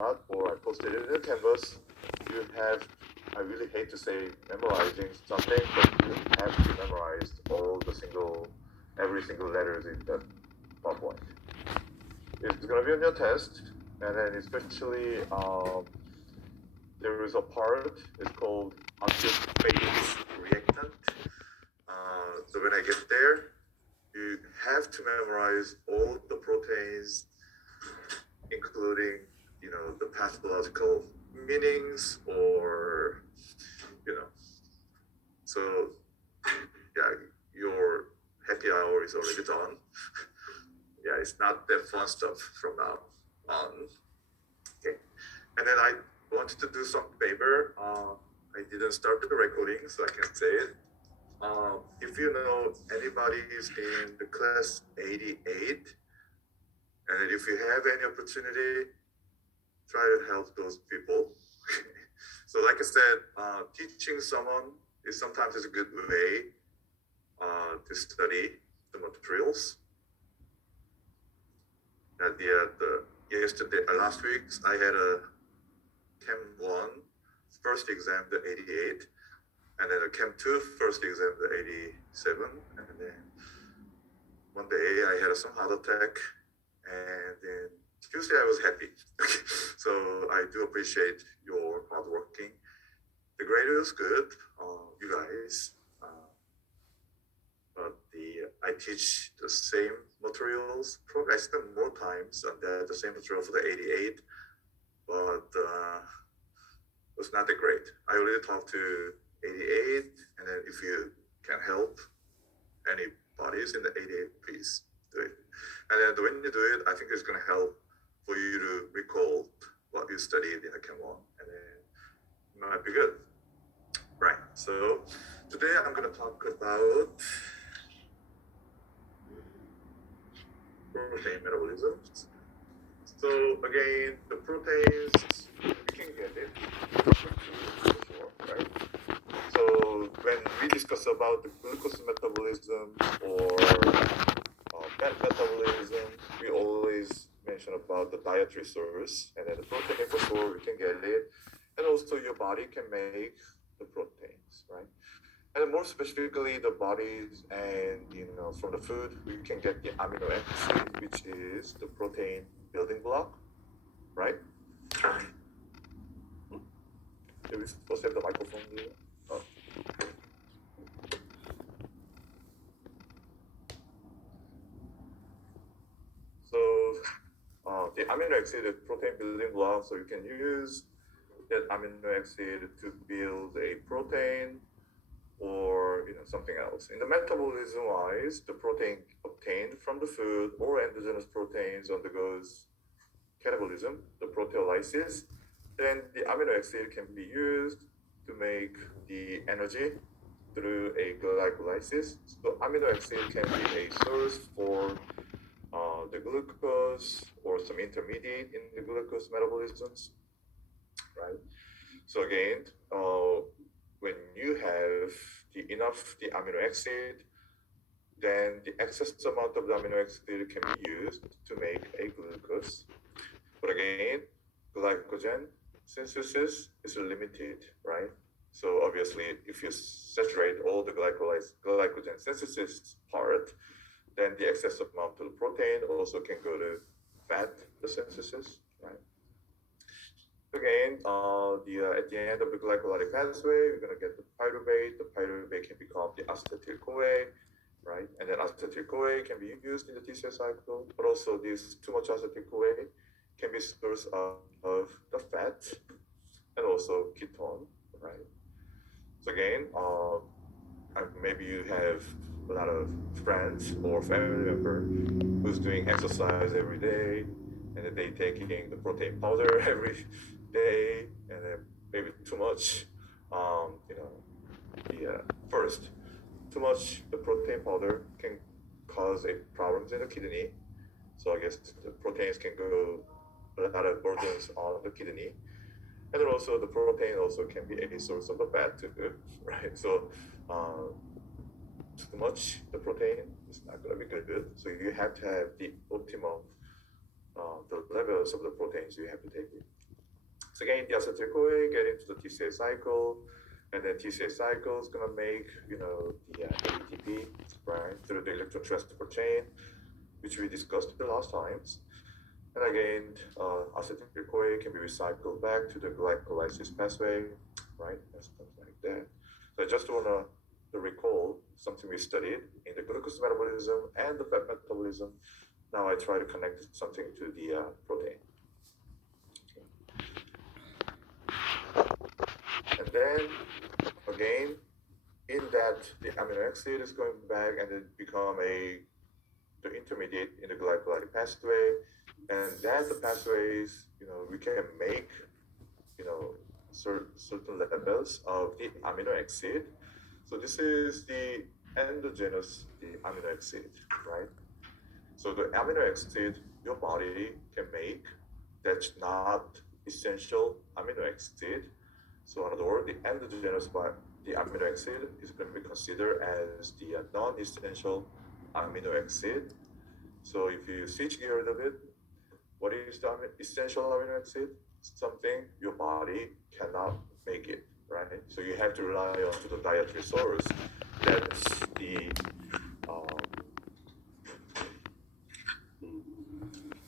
or I posted it in the Canvas, you have, I really hate to say memorizing something, but you have to memorize every single letters in that PowerPoint. It's gonna be on your test, and then especially there is a part, it's called active phase reactant. So when I get there, you have to memorize all the proteins, including, the pathological meanings or, you know, so yeah, your happy hour is already done. Yeah, it's not that fun stuff from now on. Okay. And then I wanted to do some favor. I didn't start the recording, so I can say it. If you know anybody is in the class 88, and if you have any opportunity, try to help those people. So like I said, teaching someone is sometimes a good way to study the materials. At yesterday, last week, I had a Chem 1 first exam, the 88, and then a Chem 2 first exam, the 87, and then one day I had some heart attack, and then Tuesday I was happy. So I do appreciate your hard working. The grade was good, you guys. But I teach the same materials. Probably I spend more times on the same material for the 88, but it was not that great. I already talked to 88, and then if you can help anybody's in the 88, please do it. And then when you do it, I think it's going to help for you to recall what you studied in the Chem 1, and then it might be good. Right, so today I'm going to talk about protein metabolism. So again, the proteins, we can get it, right? So when we discuss about the glucose metabolism or fat metabolism, we always mention about the dietary source, and then the protein for sure we can get it, and also your body can make the proteins, right? And more specifically, the bodies and from the food, we can get the amino acid, which is the protein building block, right? Are we supposed to have the microphone here? Oh. So the amino acid is protein building block, so you can use that amino acid to build a protein or something else. In the metabolism wise, the protein obtained from the food or endogenous proteins undergoes catabolism, the proteolysis. Then the amino acid can be used to make the energy through a glycolysis. So amino acid can be a source for the glucose or some intermediate in the glucose metabolisms, right? So again, when you have enough the amino acid, then the excess amount of the amino acid can be used to make a glucose. But again, glycogen synthesis is limited, right? So obviously, if you saturate all the glycogen synthesis part, then the excess amount of the protein also can go to fat synthesis, right? Again, at the end of the glycolytic pathway, we're going to get the pyruvate. The pyruvate can become the acetyl-CoA, right? And then acetyl-CoA can be used in the TCA cycle, but also this too much acetyl-CoA can be source of the fat and also ketone, right? So again, maybe you have a lot of friends or family member who's doing exercise every day, and then they taking the protein powder every day, and then maybe too much. First, too much the protein powder can cause a problems in the kidney. So I guess the proteins can go a lot of burdens on the kidney, and then also the protein also can be a source of the fat too, right? So too much the protein is not going to be good. So you have to have the optimum the levels of the proteins you have to take it. again, the acetyl-CoA get into the TCA cycle, and then TCA cycle is gonna make the ATP, right, through the electron transport chain, which we discussed the last times. And again, acetyl-CoA can be recycled back to the glycolysis pathway, right, and stuff like that. So I just wanna recall something we studied in the glucose metabolism and the fat metabolism. Now I try to connect something to the protein. And then again, in that the amino acid is going back and then become the intermediate in the glycolytic pathway, and then the pathways, we can make, certain levels of the amino acid. So this is the endogenous amino acid, right? So the amino acid your body can make, that's not essential amino acid. So in other words, the endogenous the amino acid is going to be considered as the non-essential amino acid. So if you switch gear a little bit, what is the essential amino acid? Something your body cannot make it, right? So you have to rely on to the dietary source. That's the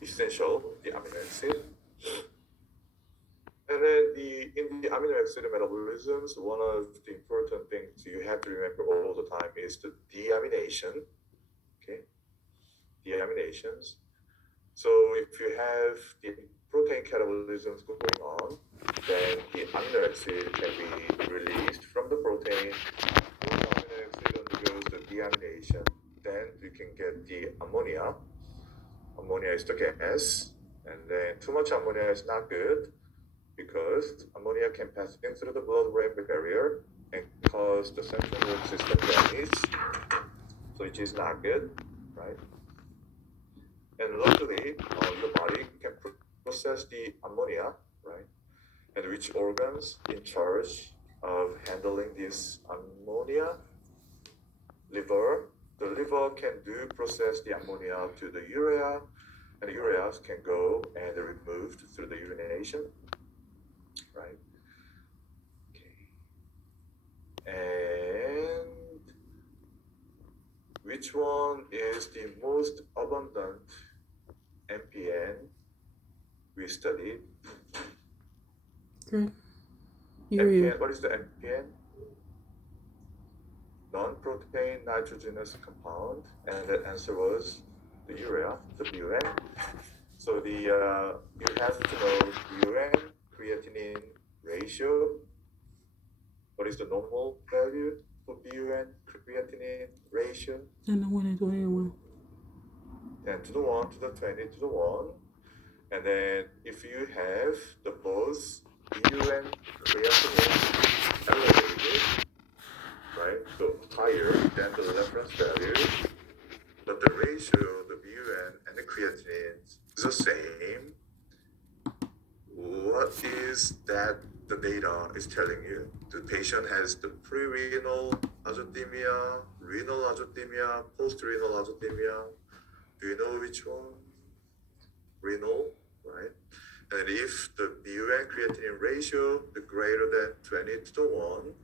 essential, the amino acid. And then in the amino acid metabolisms, one of the important things you have to remember all the time is the deamination. Okay, deaminations. So if you have the protein catabolisms going on, then the amino acid can be released from the protein. When the amino acid undergoes the deamination, then you can get the ammonia. Ammonia is the gas, and then too much ammonia is not good, because ammonia can pass in through the blood-brain barrier and cause the central nervous system damage, so it is not good, right? And luckily, your body can process the ammonia, right? And which organs in charge of handling this ammonia? Liver. The liver can process the ammonia to the urea, and the urea can go and removed through the urination. Right. Okay. And which one is the most abundant MPN we studied? Okay. Urea. MPN, what is the MPN? Non-protein nitrogenous compound, and the answer was the urea, the BUN. So you have to know BUN creatinine ratio. What is the normal value for BUN creatinine ratio? 10 to 1 and 20 to 1. 10 to the 1 to the 20 to the 1. And then if you have the both BUN creatinine elevated, right, so higher than the reference value, but the ratio, the BUN and the creatinine is the same, what is that the data is telling you? The patient has the pre-renal azotemia, renal azotemia, post-renal azotemia. Do you know which one? Renal, right? And if the BUN creatinine ratio is greater than 20 to 1,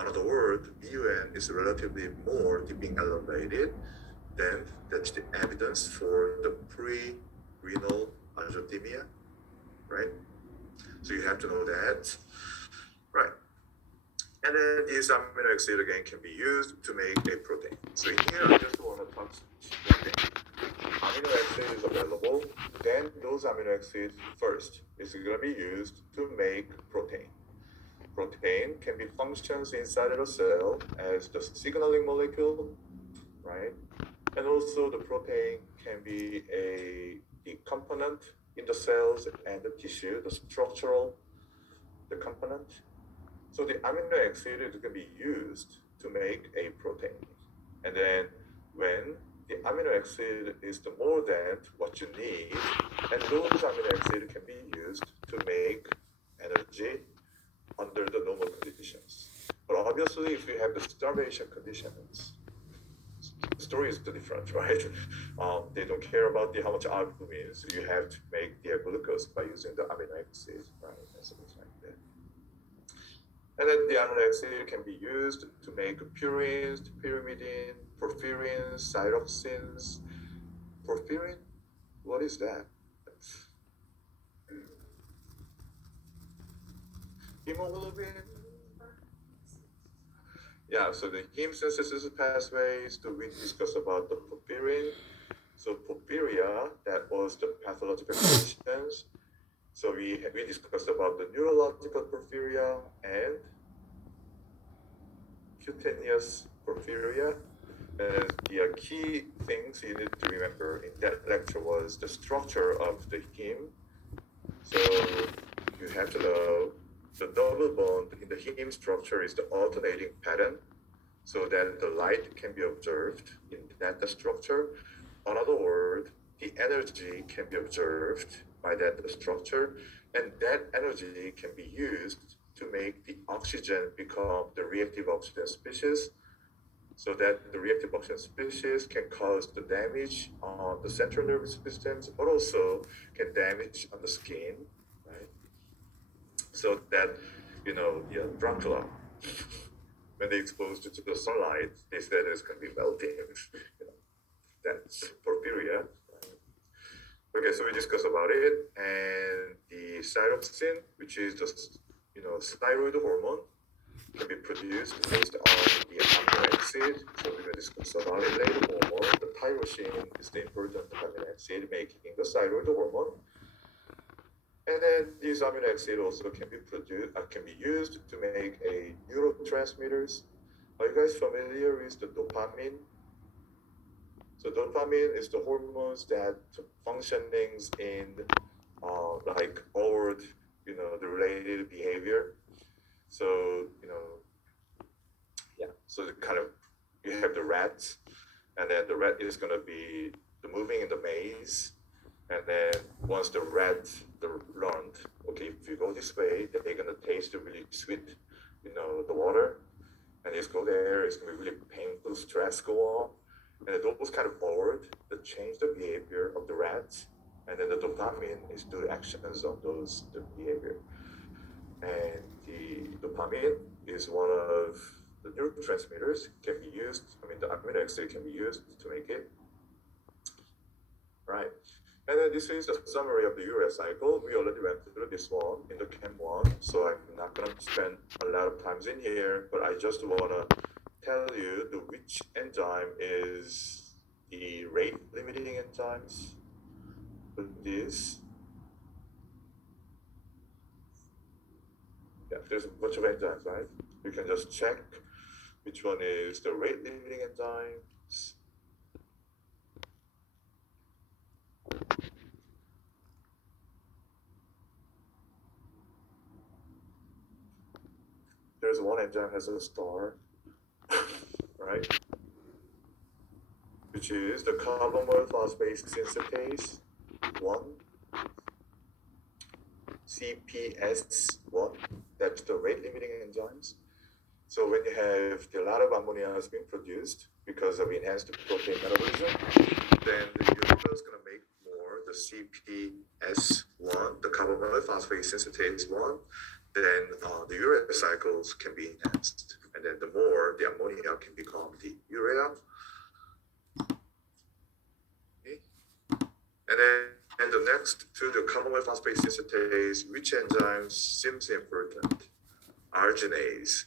in other words, BUN is relatively more being elevated, then that's the evidence for the pre-renal azotemia, right? So you have to know that, right? And then this amino acid again can be used to make a protein. So in here, I just want to touch one thing. Amino acid is available, then those amino acids first is going to be used to make protein. Protein can be functions inside of a cell as the signaling molecule, right? And also the protein can be the component in the cells and the tissue, the structural, the component. So the amino acid is going to be used to make a protein. And then when the amino acid is the more than what you need, and those amino acid can be used to make energy under the normal conditions. But obviously, if you have the starvation conditions, story is different, right? They don't care about how much albumin, so you have to make the glucose by using the amino acid, right? And something like that. And then the amino acid can be used to make purines, pyrimidine, porphyrins, cytoxins. Porphyrin? What is that? Hemoglobin? Yeah, so the heme synthesis pathways, so we discussed about the porphyrin. So porphyria, that was the pathological conditions. So we discussed about the neurological porphyria and cutaneous porphyria. And the key things you need to remember in that lecture was the structure of the heme. So you have to know the double bond in the heme structure is the alternating pattern, so that the light can be observed in that structure. In other words, the energy can be observed by that structure, and that energy can be used to make the oxygen become the reactive oxygen species, so that the reactive oxygen species can cause the damage on the central nervous systems, but also can damage on the skin, right? So that, Dracula, when they exposed to the sunlight, they said it's going to be melting. That's porphyria. Okay, so we discussed about it, and the cytoxin, which is just thyroid hormone, can be produced based on the amino acid. So we're going to discuss about it later more. The tyrosine is the important amino acid making the thyroid hormone. And then these amino acids also can be used to make a neurotransmitters. Are you guys familiar with the dopamine? So dopamine is the hormones that functionings in like our the related behavior. So so the kind of you have the rat, and then the rat is going to be moving in the maze. And then once the rat learned, okay, if you go this way, they're gonna taste the really sweet, the water, and just go there. It's gonna be really painful, stress go on, and those kind of bored that change the behavior of the rats, and then the dopamine is the actions of the behavior, and the dopamine is one of the neurotransmitters can be used. The amino acid can be used to make it, right? And then this is the summary of the urea cycle. We already went through this one in the Chem 1, so I'm not going to spend a lot of times in here, but I just want to tell you which enzyme is the rate limiting enzymes for this. Yeah, there's a bunch of enzymes, right? You can just check which one is the rate limiting enzymes. There's one enzyme has a star, right? Which is the carbamoyl phosphate synthetase 1, CPS1. That's the rate limiting enzymes. So when you have a lot of ammonia has been produced because of enhanced protein metabolism, then the urea is going to make more the CPS1, the carbamoyl phosphate synthetase 1. Then the urea cycles can be enhanced, and then the more the ammonia can become the urea. Okay. And then the next to the carbamoyl phosphate synthetase, which enzyme seems important? Arginase.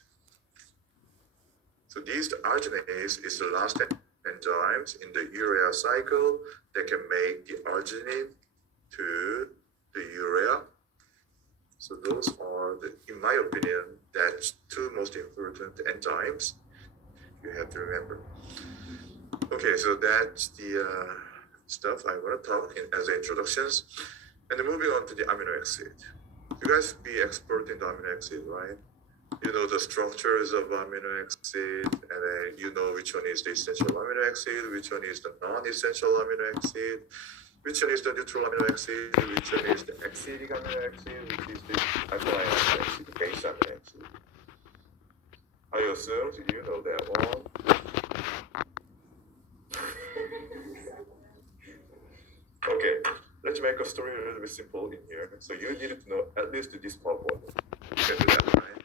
So these arginase is the last enzymes in the urea cycle that can make the arginine to the urea. So those are, in my opinion, that's two most important enzymes you have to remember. Okay, so that's the stuff I want to talk as introductions. And then moving on to the amino acid. You guys be expert in the amino acid, right? You know the structures of amino acid, and then you know which one is the essential amino acid, which one is the non-essential amino acid, which one is the neutral amino acid, which one is the acidic amino acid, which is the alkaline amino acid, the base amino acid. I assume you know that one. make a story a little bit simple in here, so you need to know at least this part one. You can do that, right?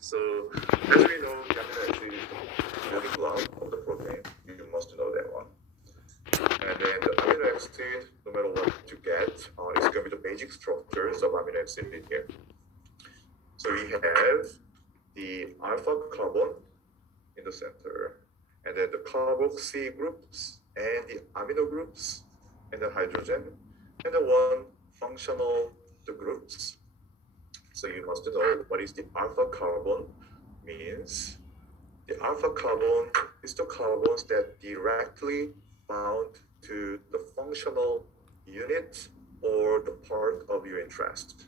So as we know, the amino acid is the building block of the protein. You must know that one. And then the amino acid, no matter what you get, it's going to be the basic structures of amino acid in here. So we have the alpha carbon in the center, and then the carboxy groups, and the amino groups, and the hydrogen, and the one functional the groups. So you must know what is the alpha carbon means. The alpha carbon is the carbons that directly bound to the functional unit or the part of your interest.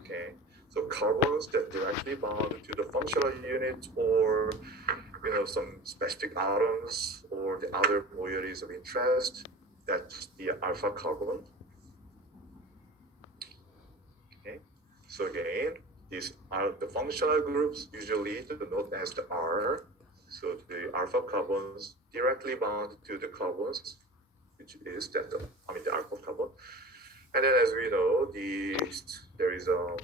Okay, so carbons that directly bound to the functional unit or some specific atoms or the other moieties of interest, that's the alpha carbon. Okay, so again, these are the functional groups, usually denoted as the R. So the alpha carbons directly bound to the carbons, which is the alpha carbon. And then, as we know, there is the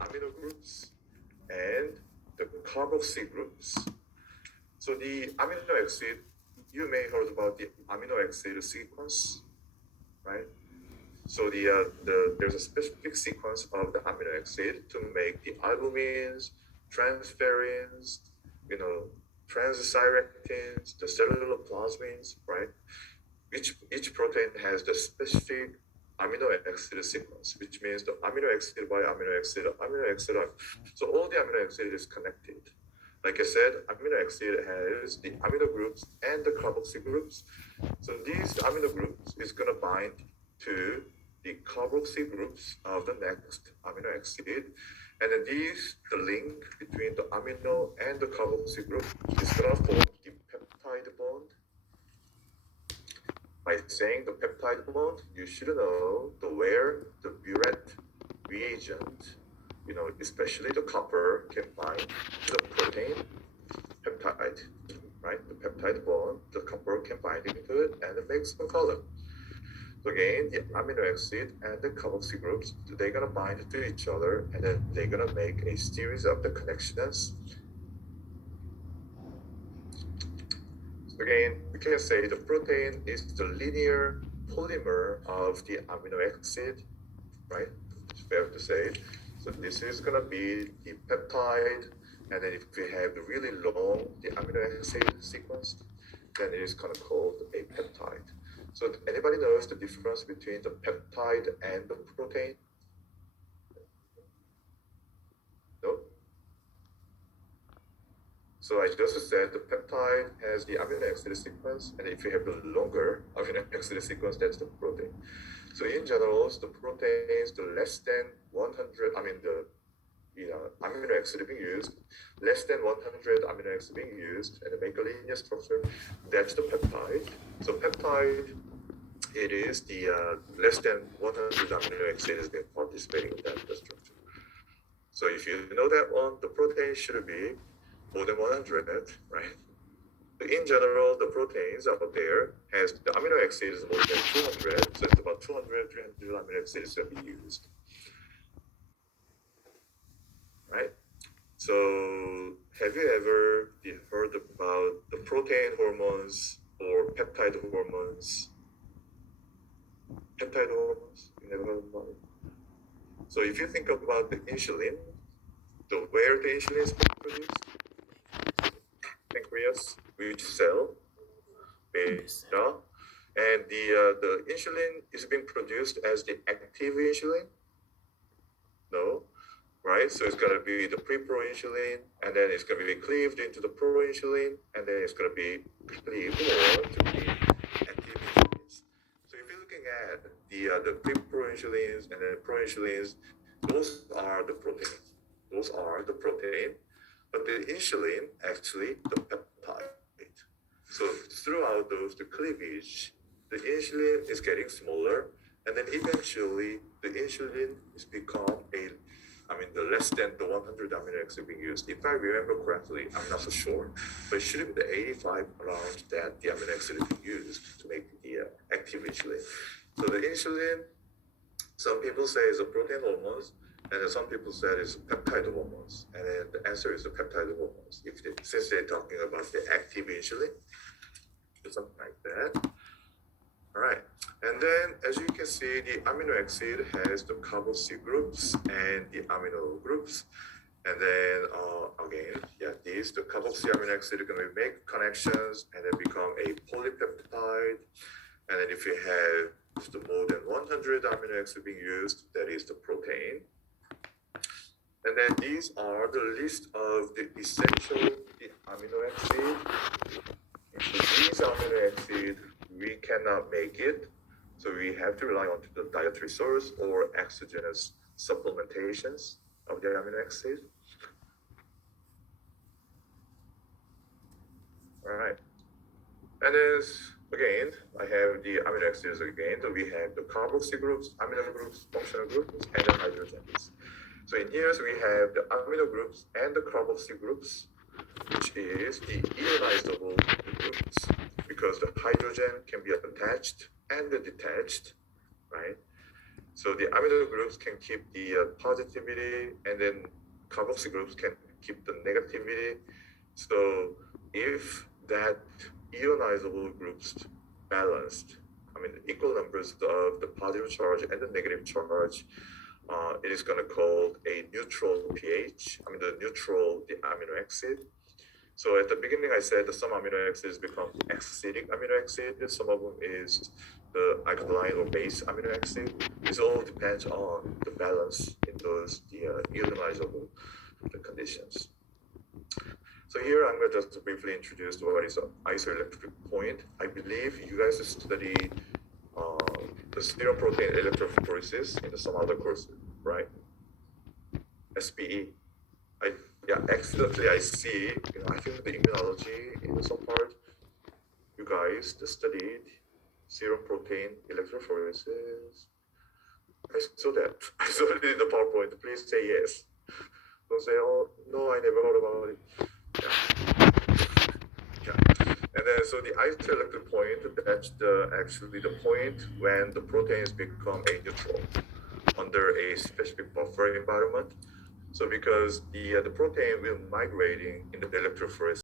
amino groups and the carboxy groups. So the amino acid, you may heard about the amino acid sequence, right? So there's a specific sequence of the amino acid to make the albumins, transferrins, transthyrektins, the cellular plasmins, right? Each protein has the specific amino acid sequence, which means the amino acid by amino acid. So all the amino acid is connected. Like I said, amino acid has the amino groups and the carboxy groups. So these amino groups is going to bind to the carboxy groups of the next amino acid. And then the link between the amino and the carboxy group is going to form the peptide bond. By saying the peptide bond, you should know where the Buret reagent, especially the copper, can bind the protein peptide, right? The peptide bond, the copper can bind into it and it makes some color. So again, the amino acid and the carboxy groups, they're gonna bind to each other and then they're gonna make a series of the connections. So again, we can say the protein is the linear polymer of the amino acid, right? It's fair to say. So this is gonna be the peptide, and then if we have the really long the amino acid sequence, then it is gonna called a peptide. So anybody knows the difference between the peptide and the protein? No? So I just said the peptide has the amino acid sequence, and if you have the longer amino acid sequence, that's the protein. So in general, the proteins, the less than 100, the amino acid being used, less than 100 amino acid being used, and make a linear structure, that's the peptide. So peptide, it is the less than 100 amino acid has been participating in that structure. So if you know that one, the protein should be more than 100, right? But in general, the proteins out there has the amino acid is more than 200, so it's about 200, 300 amino acids that be used, right? So have you ever heard about the protein hormones or peptide hormones? Peptide hormones, you never heard about it? So if you think about the insulin, where the insulin is produced? Pancreas, which cell? Beta. And the insulin is being produced as the active insulin? No, right? So it's going to be the pre-proinsulin, and then it's going to be cleaved into the proinsulin, and then it's going to be cleaved more to the active insulins. So if you're looking at the pre-proinsulins and then proinsulins, those are the proteins. Those are the protein. But the insulin, actually, the peptide. So throughout the cleavage, the insulin is getting smaller, and then eventually the insulin is become the less than the 100 amino acid being used. If I remember correctly, I'm not so sure, but it should be the 85 around that the amino acid is being used to make the active insulin. So the insulin, some people say it's a protein hormones, and then some people say it's peptide hormones. And then the answer is the peptide hormones. Since they're talking about the active insulin, or something like that. All right. And then, as you can see, the amino acid has the carboxy groups and the amino groups. And then again, the carboxy amino acid are going to make connections and then become a polypeptide. And then if you have the more than 100 amino acids being used, that is the protein. And then these are the list of the essential amino acids. So these amino acids, we cannot make it. So we have to rely on the dietary source or exogenous supplementations of the amino acid. All right. And then again, I have the amino acids again. So we have the carboxy groups, amino groups, functional groups, and the hydrogens. So in here, so we have the amino groups and the carboxy groups, which is the ionizable groups, because the hydrogen can be attached and detached, right? So the amino groups can keep the positivity, and then carboxy groups can keep the negativity. So if that ionizable groups balanced, equal numbers of the positive charge and the negative charge, it is going to call a neutral pH, the amino acid. So at the beginning, I said that some amino acids become acidic amino acid, some of them is the alkaline or base amino acid. This all depends on the balance in those ionizable conditions. So here I'm going to just briefly introduce what is an isoelectric point. I believe you guys studied the serum protein electrophoresis in some other course, right? SPE. Accidentally I see, I think the immunology in some part, you guys studied serum protein electrophoresis. I saw that. I saw it in the PowerPoint. Please say yes. Don't say, oh, no, I never heard about it. And then, so the isoelectric point, that's actually the point when the proteins become a neutral under a specific buffer environment. So because the protein will migrating in the electrophoresis